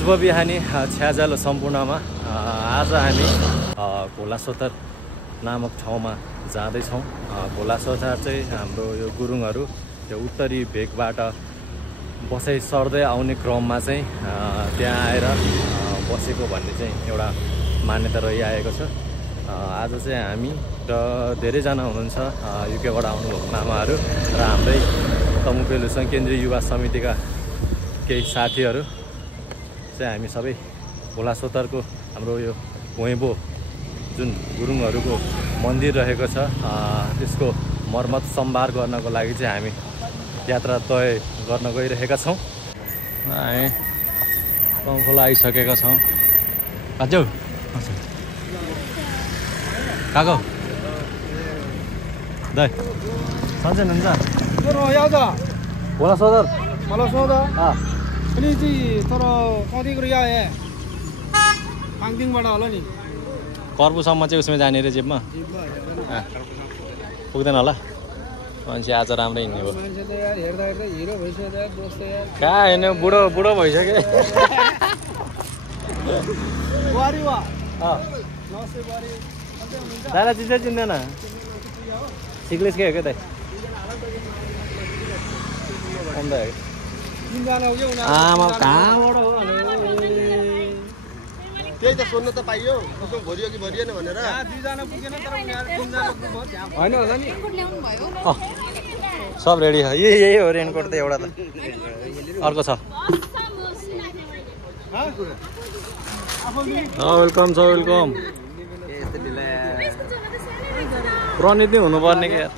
शुभ बिहानी छ्याजालो सम्पूर्णमा आज हामी खोलासोतर नामक ठाउँमा जाँदैछौँ। खोलासोतर चाहिँ हाम्रो यो गुरुङहरू यो उत्तरी भेगबाट बसाइ सर्दै आउने क्रममा चाहिँ त्यहाँ आएर बसेको भन्ने चाहिँ एउटा मान्यता रहिआएको छ। आज चाहिँ हामी र धेरैजना हुनुहुन्छ युकेबाट आउनुभएको मामाहरू र हाम्रै तमुपेलुसँग केन्द्रीय युवा समितिका केही साथीहरू चाहिँ हामी सबै खोलासोतरको हाम्रो यो भुइँबो जुन गुरुङहरूको मन्दिर रहेको छ त्यसको मर्मत सम्भार गर्नको लागि चाहिँ हामी यात्रा तय गर्न गइरहेका छौँ। हामी खोला आइसकेका छौँ। काजु काको दाइ सन्चै हुन्छ खोलासोतर अनि चाहिँ तर कतिको यहाँ आए पाङदिङबाट होला नि कर्पुसम्म चाहिँ उसमा जाने रे जेबमा पुग्दैन होला। मान्छे आज राम्रै हिँड्ने भयो। मान्छे त यार हेर्दा हेर्दा हिरो भइसक्यो यार दोस्त यार कहाँ हेर्ने बुढो बुढो भइसक्यो। बुहारी वा नमस्ते बुहारी दादा चिज चिन्दैन सिक्लेसकै हो क्या दाइ अन्त तिनजना हो क्या आमा कहाँबाट हो त्यही त सोध्न त पाइयो कुसुम भरियो कि भरिएन भनेर। दुईजना पुगेन तर उनीहरू तिनजना पुग्नुभयो होइन होला नि सब रेडी छ। यही हो रेनकोट त एउटा त अर्को छ। वेलकम छ वेलकम। प्रणित नै हुनुपर्ने क्या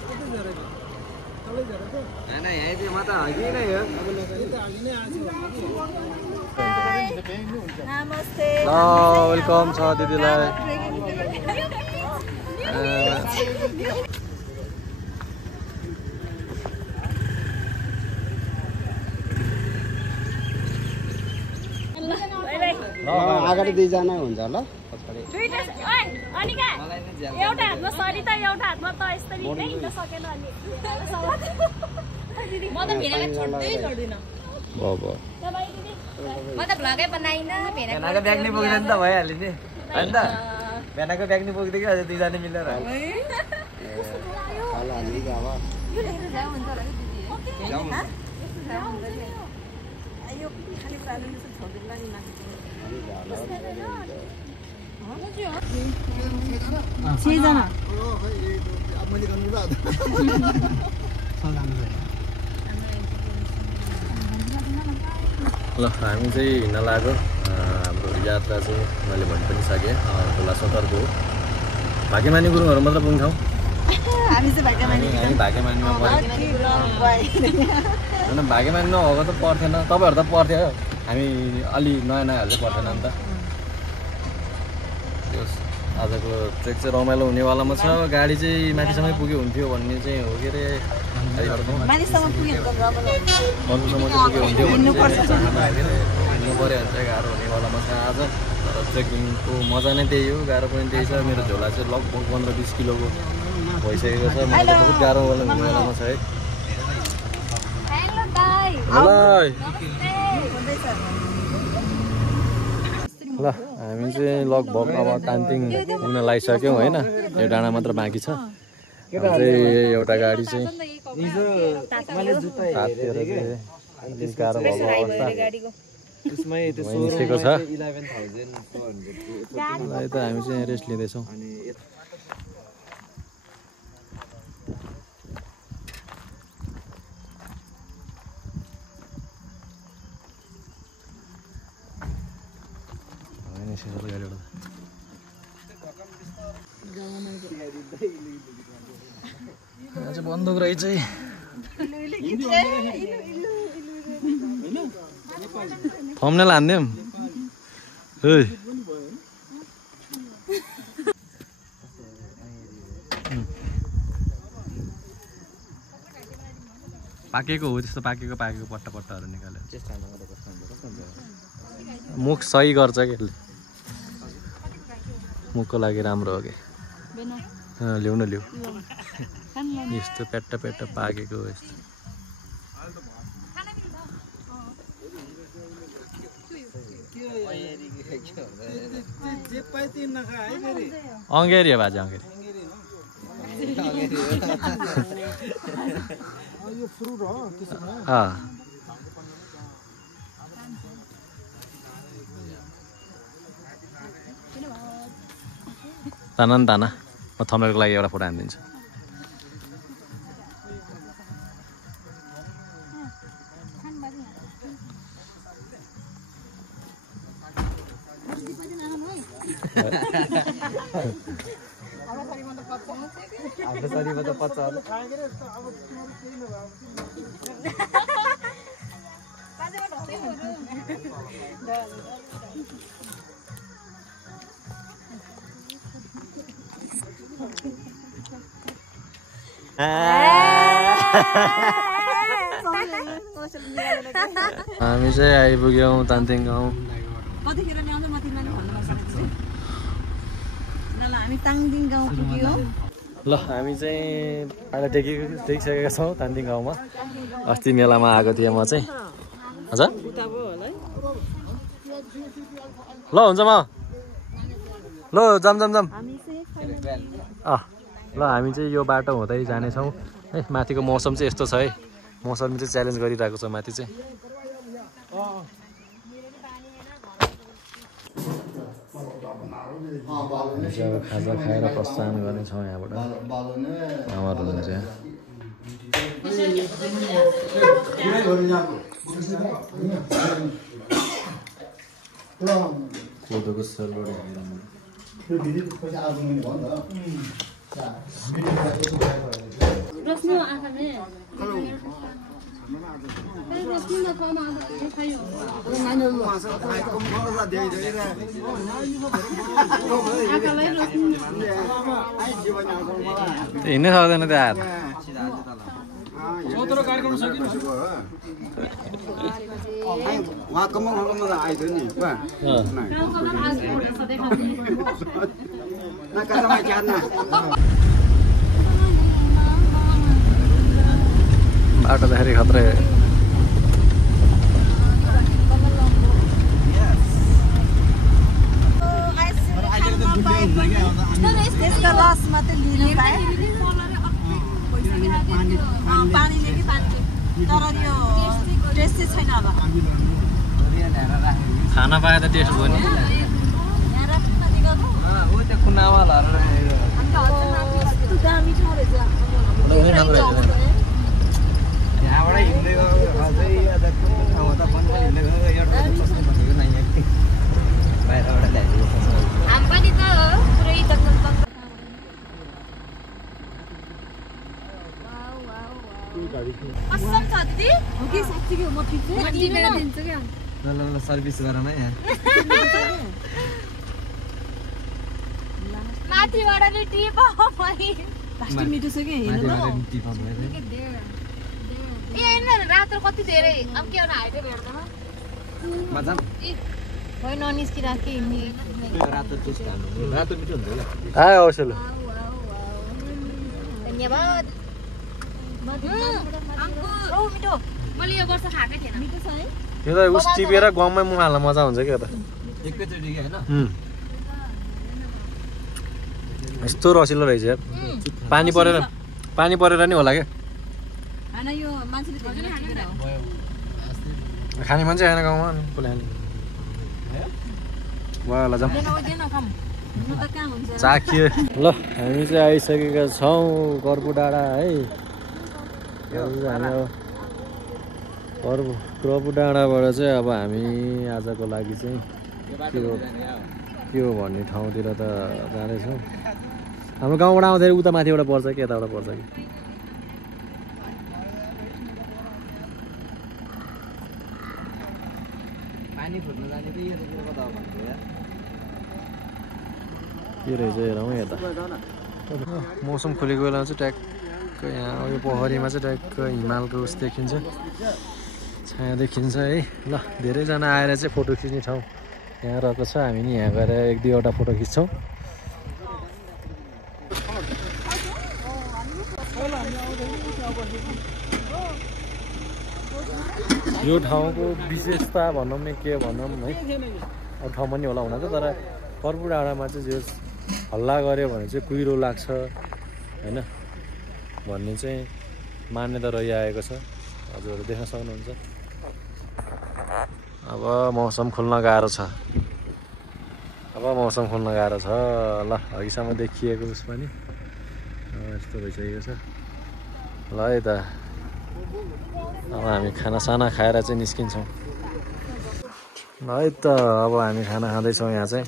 वेलकम छ दिदीलाई। अगाडि दुईजना हुन्छ होला एउटा हातमा सरिता एउटा हातमा त यस्तरी हिँड्न सकेन अनि म त भेनाको छोड्दै छोड्दिन म त भ्लगै बनाइन भेनाको ब्याग नि पुग्दैन त भइहाल्यो नि हैन त भेनाको ब्याग नि पुग्दैन अझै दुईजना मिलेर यो लिएर जाऊ हुन्छ होला नि दिदी जाऊ आयो खाली प्राणले छोड्दिन नि माथि छजना ल हामी चाहिँ हिँड्न लाग्यो। हाम्रो यात्रा चाहिँ मैले भनि पनि सकेँ खोलासोतरको भाग्यमानी गुरुङहरू मात्र पुग्छौँ। हामी भाग्यमानीमा होइन भाग्यमानी नभएको त पर्थेन। तपाईँहरू त पर्थ्यो हामी अलि नयाँ नयाँहरू चाहिँ पर्थेन नि त। आजको ट्रेक चाहिँ रमाइलो हुनेवालामा छ। गाडी चाहिँ माथिसम्म पुग्यो हुन्थ्यो भन्ने चाहिँ हो के अरे मानिससम्म पुग्यो अरूसम्म चाहिँ पुग्यो हुन्थ्यो हिँड्नु पऱ्यो भने चाहिँ गाह्रो हुनेवालामा छ आज। तर ट्रेकिङको मजा नै त्यही हो, गाह्रो पनि त्यही छ। मेरो झोला चाहिँ लगभग 15-20 किलोको भइसकेको छ। मलाई त बहुत गाह्रो हुनेवालामा छ है। ल हामी चाहिँ लगभग अब कान्तिङ पुग्न लागिसक्यौँ होइन। यो डाँडा मात्र बाँकी छ। चाहिँ एउटा गाडी चाहिँ तातेर चाहिँ गाह्रो भएको अवस्था निस्केको छ। त हामी चाहिँ रेस्ट लिँदैछौँ। बन्दुक रहेछ थम्नेल हान्दिउँ है। पाकेको हो त्यस्तो पाकेको पट्टा पट्टाहरू निकालेर मुख सही गर्छ कि मुखको लागि राम्रो हो कि ल्याउ न ल्याउ यस्तो पेट्टा पेट्टा पाकेको यस्तो जे पाइ त्यही नखा है फेरि अङ्गेरी हो बाजे अङ्गेरी यो फ्रुट हो त्यसमा ताना न ताना म थमेलको लागि एउटा फोटो हानिदिन्छु हामी चाहिँ आइपुग्यौँ तानतिङ गाउँ कतिखेर ल्याउँछ म तिमीलाई भन्नु नसकेको छु ल हामी ताङदिङ गाउँ पुग्यौँ ल हामी चाहिँ पहिला टेकिसकेका छौँ तानतिङ गाउँमा अस्ति मेलामा आएको थिएँ म चाहिँ हजुर ल हुन्छ म ल जाम ल हामी चाहिँ यो बाटो हुँदै जानेछौँ है माथिको मौसम चाहिँ यस्तो छ है मौसमले चाहिँ च्यालेन्ज गरिरहेको छ माथि चाहिँ अब खाजा खाएर प्रस्थान गर्नेछौँ यहाँबाट आमाहरू हुनुहुन्छ यहाँ कोदोको सरबाट हिँड्नै सक्दैन त्यो हात बाटो जाँदाखेरि खत्रै त्यसको रस मात्रै लिनु पाएँ पानीले कि पानी तर यो टेस्टै छैन अब खाना पाए त टेस्ट भयो नि त्यो कुनामा मिठो रहेछ यहाँबाट हिँड्दै गयो अझै ठाउँमा त पनि हिँड्दै गयो एउटा भनेको नै बाहिरबाट ल्याइदिएको हामी पनि त पुरै जङ्गल कसम छ दिदी हो कि साँच्चीकै म टिप्छु म टिपेर दिन्छु क्या ल ल ल सर्भिस गरौँ है यहाँ माथिबाट नि टिप प्लास्टिक मिठो छ कि हेर्नु ए हेर्न रातो कति धेरै अब के एउटा हाइटै भेट्दैन मजा होइ ननिस्किरहेको कि रातो टेस्ट हाम्रो रातो मिठो हुन्छ होला आयो अवश्य ल धन्यवाद मिठो मैले यो वर्ष खाएकै थिएन मिठो छ है यो त उस टिपेर गममै मुख हाल्न मजा हुन्छ क्या त एकैचोटि के होइन यस्तो रसिलो रहेछ यार पानी परेर नि होला क्या हैन यो मान्छेले देख्दैन हो खाने मान्छे आएन गाउँमा अनि कसले खाने भयो होला जाउँ चाखियो ल हामी चाहिँ आइसकेका छौँ कर्पु डाँडा है हामी कर्पु डाँडाबाट चाहिँ अब हामी आजको लागि चाहिँ के हो भन्ने ठाउँतिर त जाँदैछौँ हाम्रो गाउँबाट आउँदाखेरि उता माथिबाट पर्छ कि यताबाट पर्छ कि पानी फुट्न जाने त यो कता हो भन्छु यार के रहेछ हेरौँ यता मौसम खुलेको बेलामा चाहिँ ट्याक्क यहाँ यो पोखरीमा चाहिँ ट्याक्क हिमालको उस देखिन्छ छाया देखिन्छ है ल धेरैजना आएर चाहिँ फोटो खिच्ने ठाउँ यहाँ रहेको छ हामी नि यहाँ गएर एक दुईवटा फोटो खिच्छौँ यो ठाउँको विशेषता भनौँ न के भनौँ है अरू ठाउँमा नि होला हुन त तर कर्पुर डाँडामा चाहिँ जे हल्ला गऱ्यो भने चाहिँ कुहिरो लाग्छ होइन भन्ने चाहिँ मान्यता रहिआएको छ हजुरहरू देख्न सक्नुहुन्छ अब मौसम खुल्न गाह्रो छ ल अघिसम्म देखिएको उस पनि यस्तो भइसकेको छ ल है त अब हामी खानासाना खाएर चाहिँ निस्किन्छौँ ल है त अब हामी खाना खाँदैछौँ यहाँ चाहिँ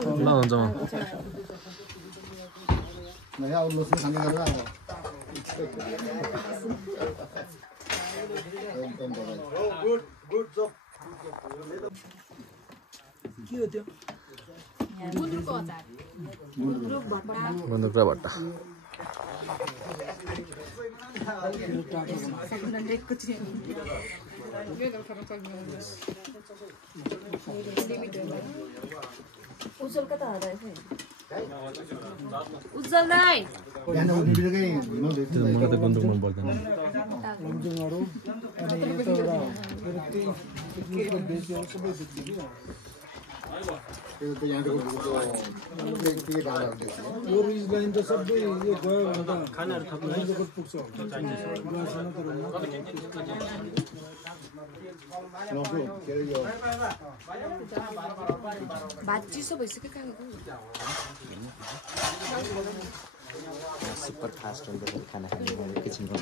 ल हुन्छ गुन्द्रुक र भट्टा उज्जवल कता उज्जवल दाइ मलाई त गुन्द्रुक मन पर्दैन यो रिज लाइन त सबै यो गयो भने त खानाहरु थप्नु पुग्छ भात चिसो भइसक्यो काको सुपर फास्ट हुन्छ खाना खाने किचनमा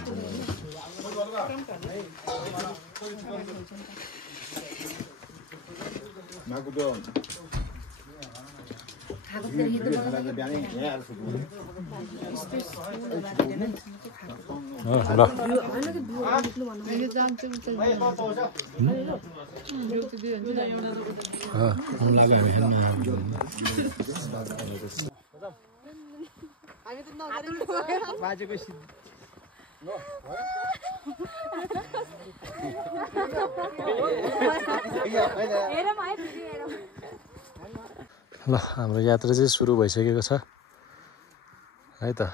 ल हाम्रो यात्रा चाहिँ सुरु भइसकेको छ है त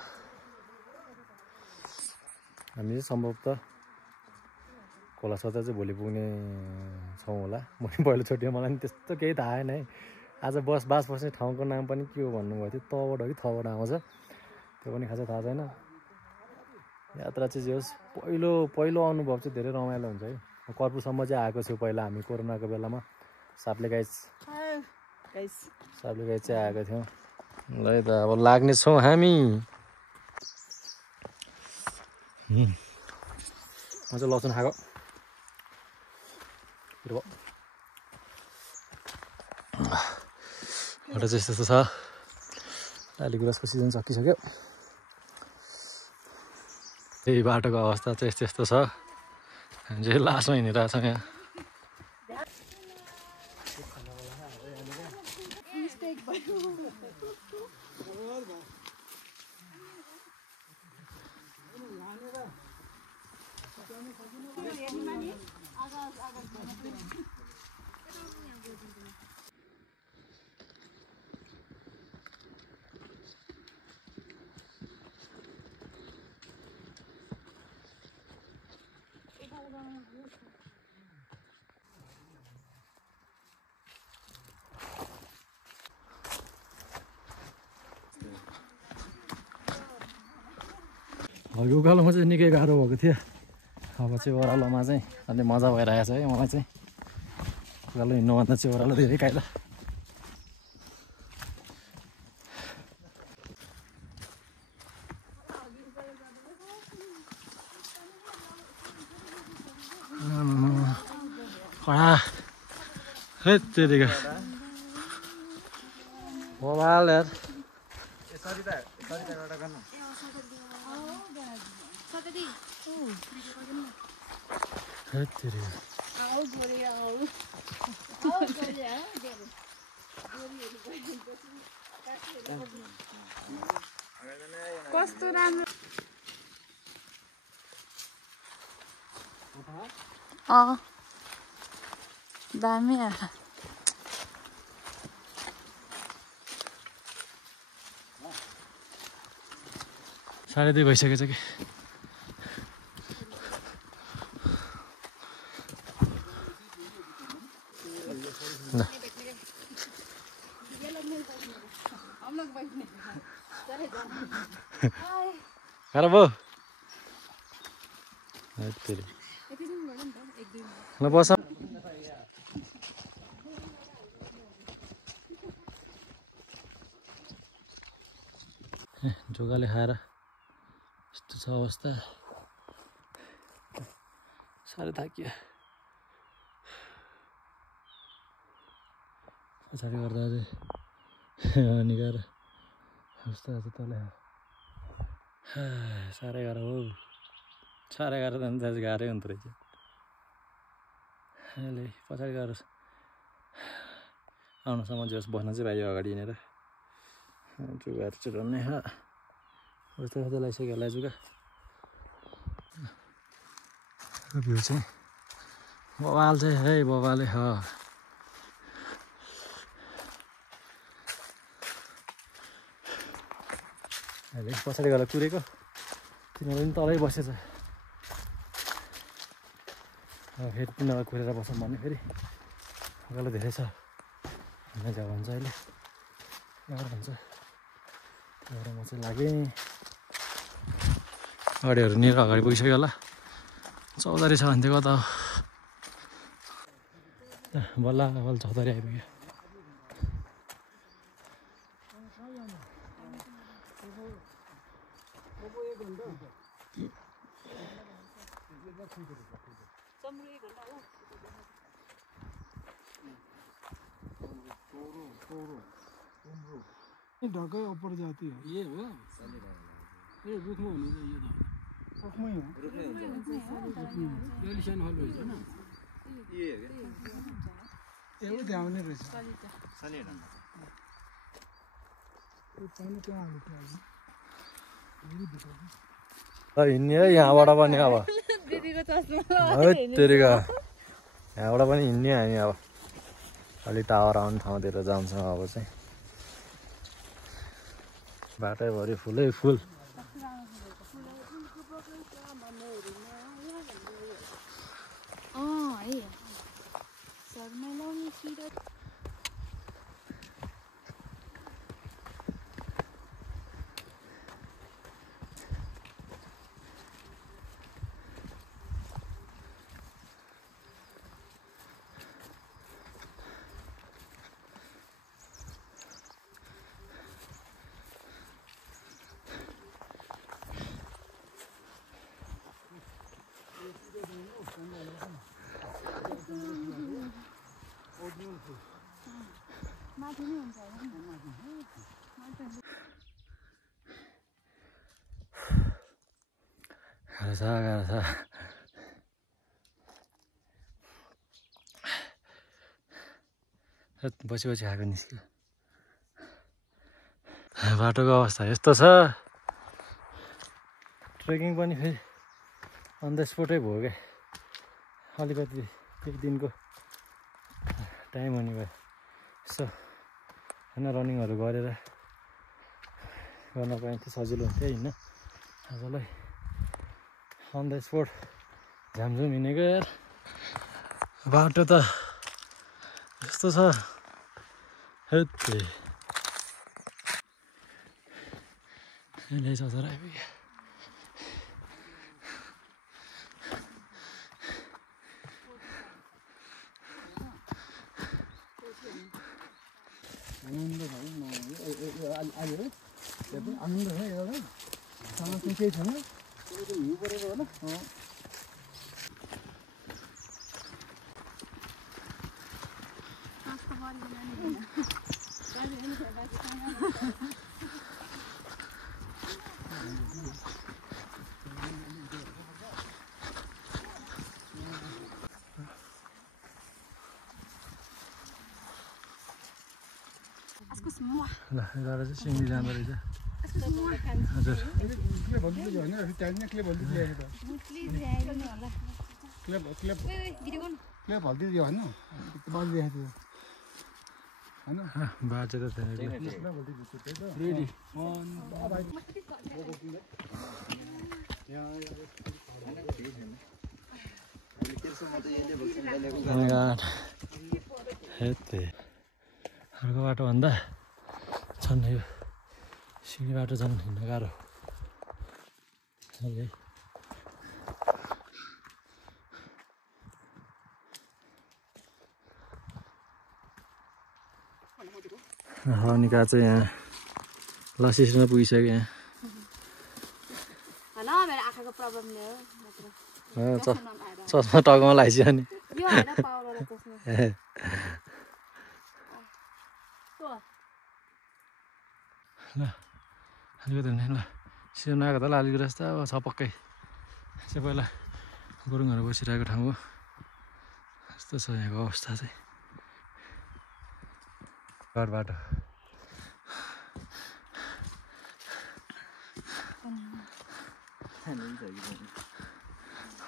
हामी चाहिँ सम्भवतः खोलासोता चाहिँ भोलि पुग्ने छौँ होला म पहिलोचोटि मलाई नि त्यस्तो केही थाहा आएन है आज बास बस्ने ठाउँको नाम पनि के हो भन्नुभएको थियो तबाट हो कि थबाट आउँछ त्यो पनि खासै थाहा छैन यात्रा चाहिँ जे होस् पहिलो अनुभव चाहिँ धेरै रमाइलो हुन्छ है कर्पुरसम्म चाहिँ आएको छु पहिला हामी कोरोनाको बेलामा साप्ले गाई चाहिँ आएको थियौँ ल है त अब लाग्नेछौँ हामी म चाहिँ लसुन खाएको एउटा चाहिँ यस्तो छ अहिले गुराँसको सिजन सकिसक्यो त्यही बाटोको अवस्था चाहिँ यस्तो छ हामी चाहिँ लास्टमा हिँडिरहेको छौँ यहाँ अघि उकालोमा चाहिँ निकै गाह्रो भएको थियो अब चाहिँ ओह्रालोमा चाहिँ अलि मजा भइरहेको छ है मलाई चाहिँ उकालो हिँड्नुभन्दा चाहिँ ओह्रालो धेरै कायदा कडा है त्यतिका मोबाइल यार कस्तो राम्रो दामी 2:30 भइसकेछ कि ल खराब भयो ल बस जोगाले खाएर यस्तो छ अवस्था साह्रै थाकियो पछाडि गर्दा चाहिँ निकाएर अवस्था तल साह्रै गाह्रो हो साह्रै गाह्रो त अन्त गाह्रै हुँदो रहेछ अहिले पछाडि गएर आउनसम्म जस बस्न चाहिँ पाइयो अगाडि हिँडेर जुगाहरू चुराउने उस्तो उस्तो लगाइसक्यो होला जुगा भ्यू चाहिँ बवाल चाहिँ है बवालै अहिले पछाडि गएर कुरेको तिनीहरू पनि तलै बसेछ फेरि तिनीहरूलाई कुरेर बसौँ भने फेरि अगाडि धेरै छ मजा भन्छ अहिले एउटा भन्छ एउटा म चाहिँ लागेँ गाडीहरू निर अगाडि पुगिसक्यो होला चौधरी छ भन्थ्यो कता बल्ल बल्ल चौधरी आइपुग्यो ढकै ऊपर जाती है ये हो ये रुखमा हुने यो त रुखमै हो डेलिसन हल रहेछ हैन यो ध्यान नै रहेछ सनी हैन यो पानी कहाँ हाल्छ हिँड्ने है यहाँबाट पनि अब तेरिका यहाँबाट पनि हिँड्ने हामी अब अलि टावर आउने ठाउँतिर जान्छौँ अब चाहिँ बाटैभरि फुलै फुल गाह्रो छ बसी बसी खाएको निस्क्यो बाटोको अवस्था यस्तो छ ट्रेकिङ पनि फेरि अन द स्पोटै भयो क्या अलिकति एक दिनको टाइम हुने भयो यसो होइन रनिङहरू गरेर गर्न पाइन्थ्यो सजिलो हुन्थ्यो होइन आजलाई अन द स्पोट झामझुम हिँडेको यार बाटो त यस्तो छ हेत्ते अहिले चौधरी आइपुग्यो आनन्द भयो अहिले आनन्द भयो एउटा सामान केही छैन हिउँ परेको होला ल गएर चाहिँ सिङ्गी जाँदो रहेछ हजुर क्ले भनिदियो होइन त्यहाँदेखि क्ले भनिदियो क्ले भनिदियो होइन बाँधिदिएको थियो बाजे त थिएन रेडी हेत्ते अर्को बाटो भन्दा छन् यो सिँढी बाटो झन् हिँड्न गाह्रो निका चाहिँ यहाँ लसिसमा पुगिसक्यो यहाँ मेरो आँखाको प्रब्लमले हो चस्मा टाउकोमा लगाइसक्यो नि यो हैन पावरवाला चस्मा ल अलिकति हुने ल सिजन आएको त ल अलिकति जस्तो अब छ पक्कै चाहिँ पहिला गुरुङहरू बसिरहेको ठाउँ हो यस्तो छ यहाँको अवस्था चाहिँ बाटो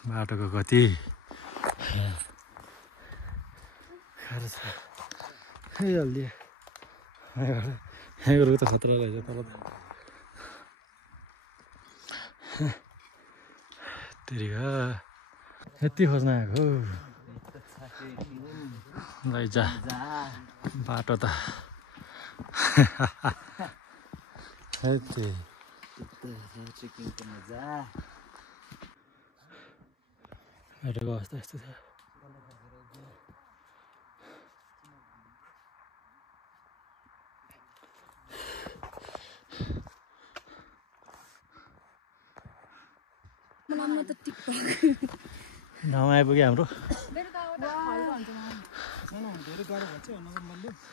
बाटोको गति गाह्रो छ जल्दी यहाँको त खतरा रहेछ तल त तेरिका यति खोज्न आएको लैजा बाटो त बाटोको अवस्था यस्तो छ ठाउँ आइपुग्यो हाम्रो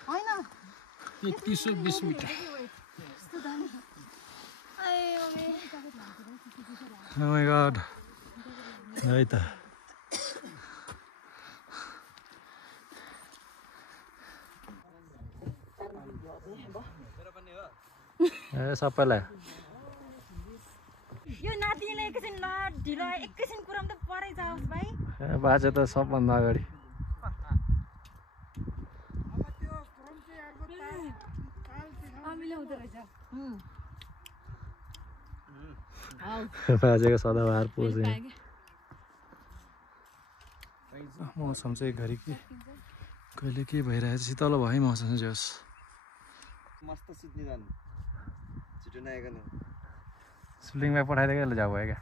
होइन 3120 मिटर Oh my god. है त ए सबैलाई यो नातिले एकैछिन ल ढिलो एकैछिन पुराम त परै जाओस् भाइ बाजे त सबभन्दा अगाडि अमिलो हुँदो रहेछ बाजेको सदाबहार पोज मौसम चाहिँ घरि के कहिले के भइरहेछ शीतल भयो मौसम चाहिँ जोस् मस्त सुत्ने जानु छिटो नआइकन स्लिङमा पठाइदिएको जाऊ भयो क्या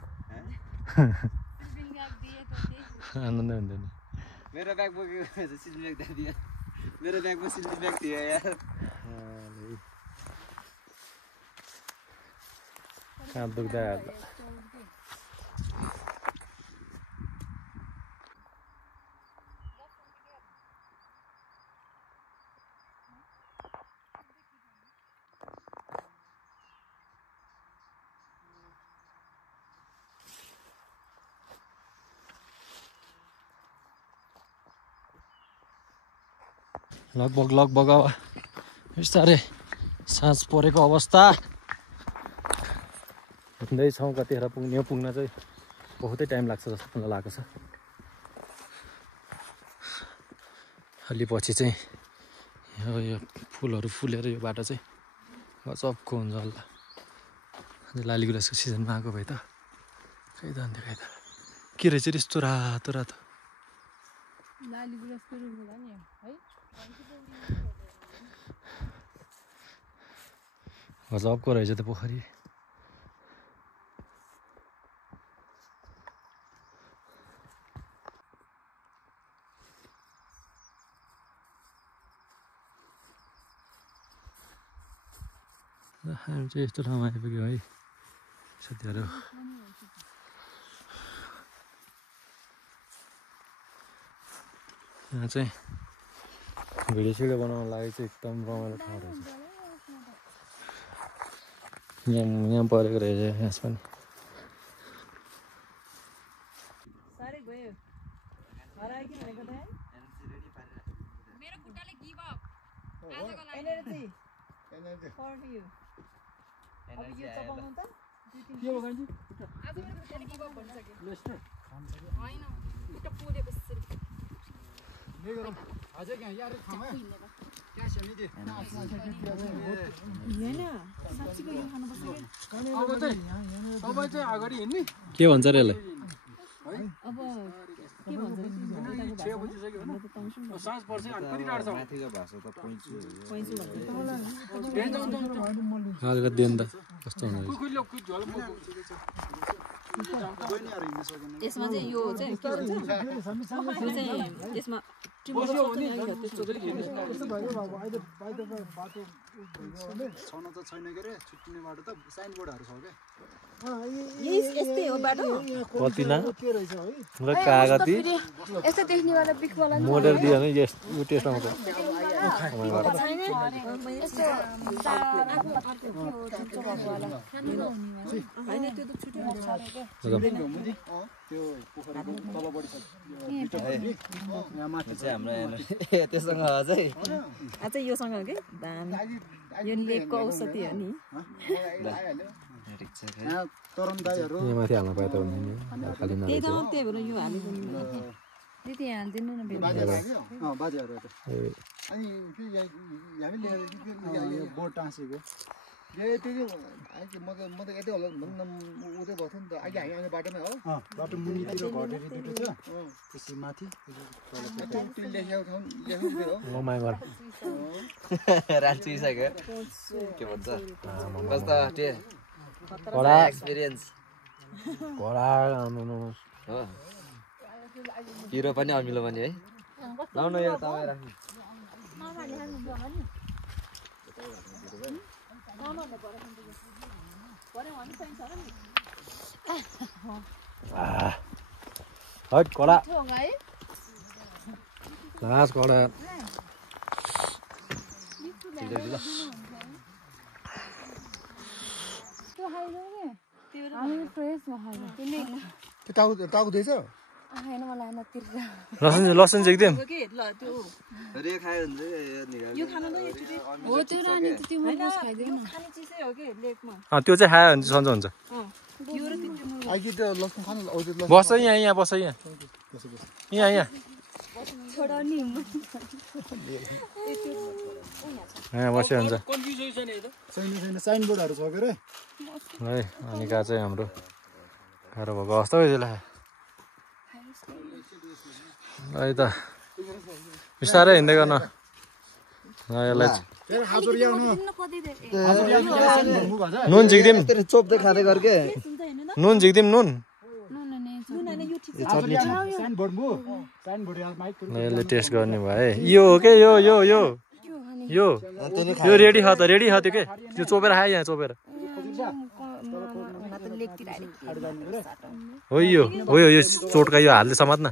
आनन्दै हुन्थ्यो नि मेरो ब्याग बोकेको सिल्ली ब्याग दियो मेरो ब्यागमा सिल्ली ब्याग थियो यार कहाँ दुख्दै लगभग अब बिस्तारै साँझ परेको अवस्था हिँड्दैछौँ कतिखेर पुग्न चाहिँ बहुतै टाइम लाग्छ जस्तो मलाई लागेको छ अलि पछि चाहिँ यो फुलहरू फुलेर यो बाटो चाहिँ गजबको हुन्छ होला लाली गुराँसको सिजनमा आएको भए त खै त अन्त खै त के रहेछ यस्तो रातो रातो लाली गुराँसको रुख होला नि है गजबको रहेछ त पोखरी हामी चाहिँ यस्तो ठाउँमा आइपुग्यौँ है साथीहरू यहाँ चाहिँ भिडियो सिडियो बनाउन लागि चाहिँ एकदम रमाइलो ठाउँ रहेछ यहाँ परेको रहेछ यहाँ पनि साह्रै गयो हरायो कि भनेको त मेरो खुट्टाले गिभ अप आजको लागि एनर्जी फर यु अब यो चपाउनु त के हो गाइजी आज मेरो खुट्टाले गिभ अप भनिसक्यो होइन खुट्टा पोलेको ले गरौँ अझै क्या यार खामा क्या छ नि के भन्छ र यसलाई देन त कस्तो हुन्छ यसमा चाहिँ यो चाहिँ के भन्छ यो चाहिँ यसमा छन त छैन के रे छुट्टिने बाटो त साइनबोर्डहरु छ के यस्तै हो बाटो पतिना र कागती यस्तो देख्नेवाला बिखवाला मोडल दियो भने यस यो टेस्ट आउँछ हैन त्यो त छुट्टै हुन्छ त्यो पोखरीको तलबडी छ यहाँ माथि चाहिँ हाम्रो त्यससँग अझै अझै योसँग के धान यो लेकको औषधि हो नि यहाँ तरुण दाइहरु यहाँ माथि हाल्न पाए त हुन्थ्यो खाली त्यही त त्यही भएर यो हालेको नि दिदी हाल्दिनु न बाजेहरु अनि हामी लिएर बोर्ड टाँसेको म त यतै होला भन्न उतै भएको नि त अघि हामी आउने बाटोमै हो बाटो मुनितिर घटेरी दुटो छ त्यसै माथि राचिसक्यो के भन्छ कस्तो एक्सपिरियन्स हो हिरो पनि अमिलो पनि है लाउनु यो तपाईँ राख्नु हट कडा लास कडा लसुन चाहिँ एकदम रे खायो भने यो खानु न हो त्यो रानी त त्यो मैले खाइदैन खाने चिजै हो के लेकमा त्यो चाहिँ खायो भने सन्चो हुन्छ यो र त्यो अघि त लसुन खानु बस यहाँ बस यहाँ छोडा नि यहाँ बस्यो हुन्छ छैन साइनबोर्डहरु छ के रे है अनि का चाहिँ हाम्रो गाह्रो भएको अवस्था हो यसलाई है त बिस्तारै हिँड्दै गर्न यसलाई नुन झिक्दिम चोप्दै खाँदै गर के नुन झिक्दिम नुन यसले टेस्ट गर्ने भयो है यो हो के यो रेडी छ त रेडी छ त्यो के त्यो चोपेर खायो यहाँ चोपेर हो यो चोटका यो हातले समात न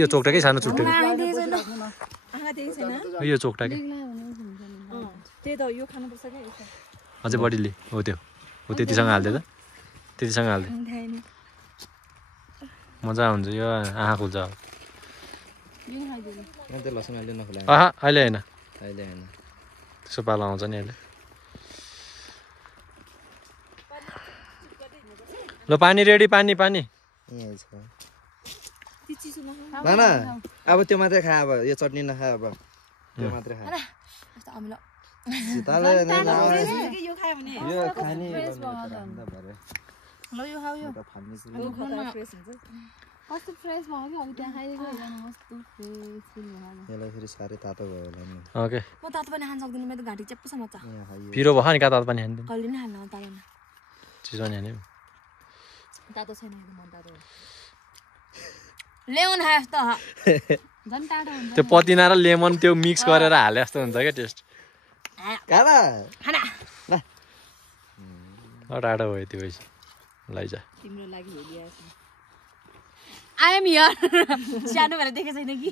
यो चोकटाकै सानो छुट्टै यो चोकटाकै अझै बडीले हो त्यो हो त्यतिसँग हाल्दे त त्यतिसँग हाल्दे मजा हुन्छ यो आँखा खुल्छ लसुन अहिले नखुला आहा अहिले होइन अहिले होइन त्यसो पालो आउँछ नि अहिले ल पानी रेडी पानी यहीँ छ न अब त्यो मात्रै खा अब यो चटनी नखा अब त्यो मात्रै खा यो खाने कस्तो फ्रेस भयो कि अघि त्यहाँ खाइदिएको कस्तो फ्रेस फिल भयो यसलाई फेरि साह्रै तातो भयो होला नि ओके म तातो पनि खान सक्दिनँ मेरो घाँटी च्याप्पोसम्म छ पिरो भयो नि तातो पानी हान्दिनु कहिले नै खान्न तातो चिसो नि हान्यो तातो छैन मन तातो लेमन खाए जस्तो झन् टाढो हुन्छ त्यो पतिना र लेमन त्यो मिक्स गरेर हाले जस्तो हुन्छ क्या टेस्ट खाना टाढो भयो त्यो भएपछि लैजा तिम्रो लागि हेरिआएछ आई एम हियर सानो भएर देखेको छैन कि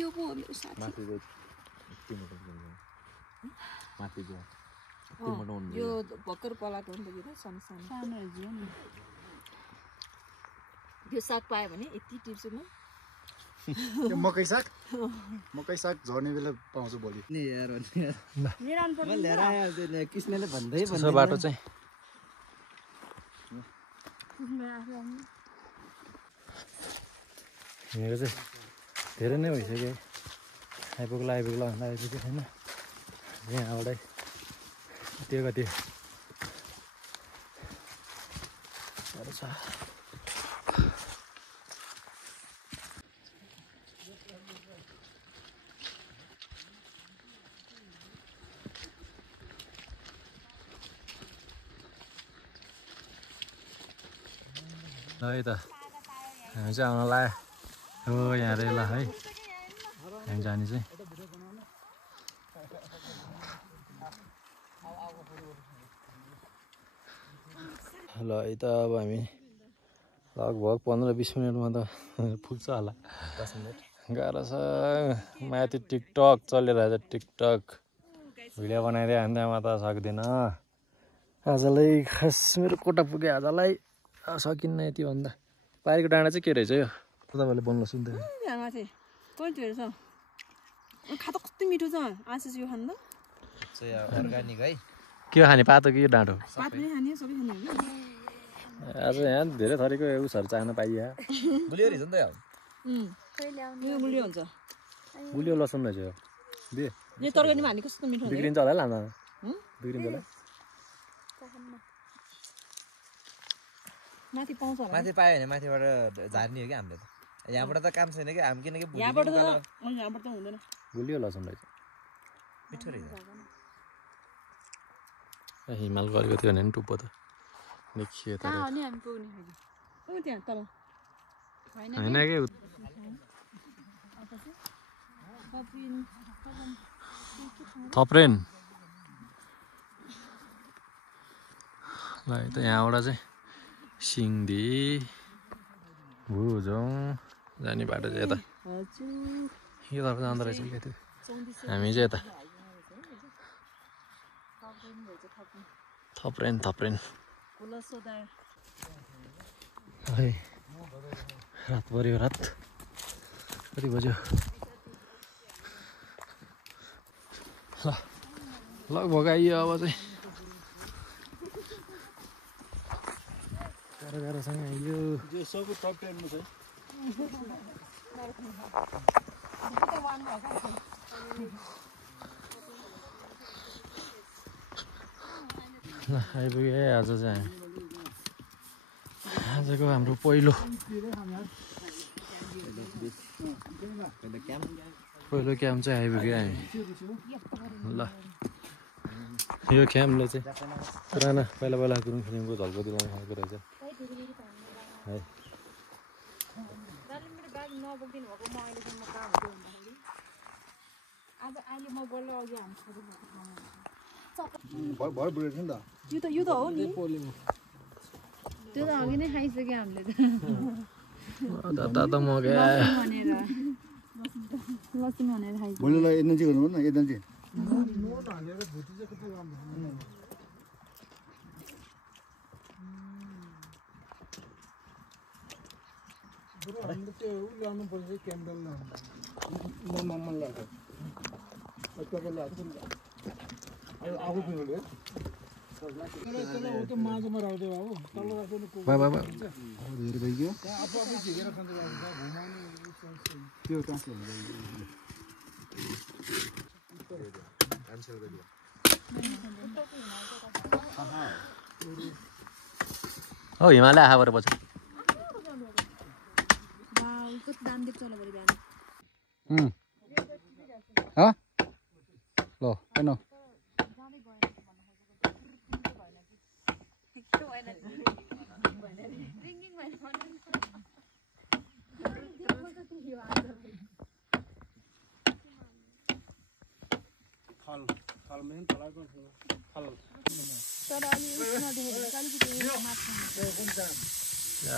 यो पो हो मेरो साथी यो भर्खर पलाएको हो नि त सानो सानो यो साग पायो भने यति टिप्छु म मकै साग झर्ने बेला पाउँछु भोलि नि यार लिएर आयो कृष्णले भन्दै त्यसो बाटो चाहिँ हिँडेको चाहिँ धेरै नै भइसक्यो आइपुग्ला भन्दा आइपुग्यो छैन यहाँबाटै त्यो कति गाह्रो छ है त हामी चाहिँ आउन लाग्यो हो यहाँ रेल है हामी जाने चाहिँ ल है त अब हामी लगभग 15-20 मिनटमा त पुग्छ होला 10 मिनट गाह्रो छ माथि टिकटक चलिरहेछ टिकटक भिडियो बनाइदियो भने त्यहाँ त सक्दिनँ आजलाई खास मेरो कोटा पुग्यो आजलाई सकिन्न यति भन्दा पारीको डाँडा चाहिँ के रहेछ यो तपाईँले बोल्नु सुन्दै खाँदा कस्तो मिठो छ आशिष यो खानु अर्गानिक है के खाने पातो कि डाँडो पात पनि खाने सबै खाने आज यहाँ धेरै थरीको उसहरू चाहन पाइया गुलियो रहेछ नि त यो गुलियो हुन्छ गुलियो लसुन रहेछ यो दे यो तरकारीमा हाल्ने कस्तो मिठो हुन्छ बिग्रिन्छ होला लाँदा बिग्रिन्छ होला माथि पाउँछ होला माथि पायो भने माथिबाट झार्ने हो कि हामीले त यहाँबाट त काम छैन कि हामी किनकि यहाँबाट त हुँदैन गुलियो लसुन रहेछ मिठो रहेछ हिमाल गरेको थियो भने नि टुप्पो त देखियो त त्यहाँ तल होइन कि थप्रेन ल त यहाँबाट चाहिँ सिङ्दी भुजौँ जाने बाटो चाहिँ यता योतर्फ जाँदो रहेछ क्या त्यो हामी चाहिँ यता थप्रेन है रात पऱ्यो रात कति बज्यो ल लगभग आइयो अब चाहिँ गाह्रोसँग आइयो ल आइपुग्यो है आज चाहिँ हामी आजको हाम्रो पहिलो क्याम्प चाहिँ आइपुग्यो हामी ल यो क्याम्पले चाहिँ पुराना पहिला गुरुङ फिल्मको झल्को दिलाउनु खाएको रहेछ है यो त हो नि त्यो त अघि नै खाइसक्यो हामीले त मकै आयो लसुन भनेर खाइसक्यो भोलिलाई एनर्जी गर्नु न एनर्जी हो हिमालय आहा पछि ल होइन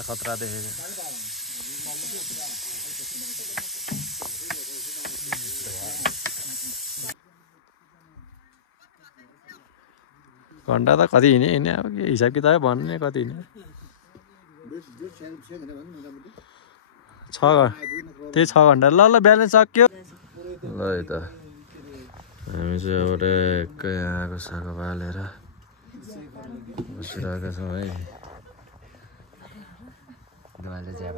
खतरा देखेको घन्टा त कति हिँड्यो अब के हिसाब किताबै भन्ने कति हिँड्यो 6 घन्टा ल ब्यालेन्स सक्यो ल है त हामी चाहिँ एउटा एकै आगो सागो बालेर बसिरहेका छौँ है दुवाले ज्याप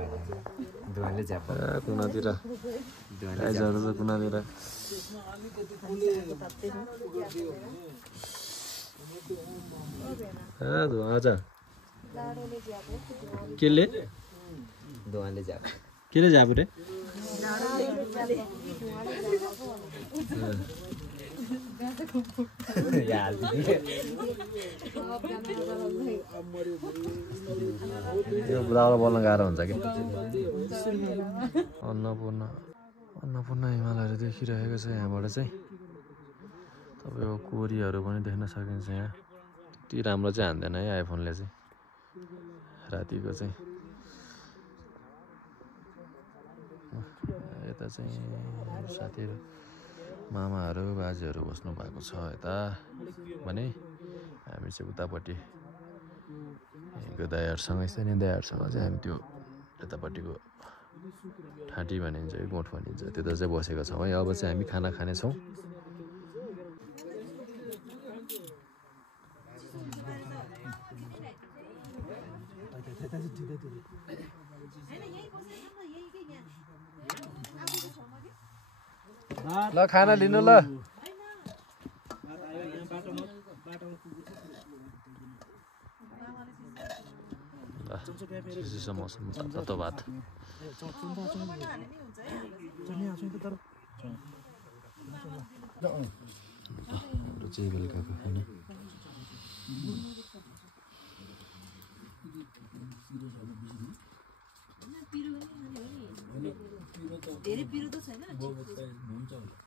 दुवाले ज्याप कुनातिर आइजहरू छ कुनातिर धुवा छ केले दुवाले ज्याप केले जाबु रे यो बुढालाई बोल्न गाह्रो हुन्छ कि अन्नपूर्ण हिमालयहरू देखिरहेको छ यहाँबाट चाहिँ तपाईँको कोरीहरू पनि देख्न सकिन्छ यहाँ त्यति राम्रो चाहिँ हान्दैन है आइफोनले चाहिँ रातिको चाहिँ यता चाहिँ साथीहरू मामाहरू बाजेहरू बस्नु भएको छ यता भने हामी चाहिँ उतापट्टि दायाहरूसँगै छ नि दायाहरूसँग चाहिँ हामी त्यो यतापट्टिको ठाँटी भनिन्छ कि गोठ भनिन्छ त्यता चाहिँ बसेको छौँ है अब चाहिँ हामी खाना खानेछौँ ल खाना लिनु ल मौसम तातो भात चाहिँ बेलुकाको खाना धेरै पिरो त छैन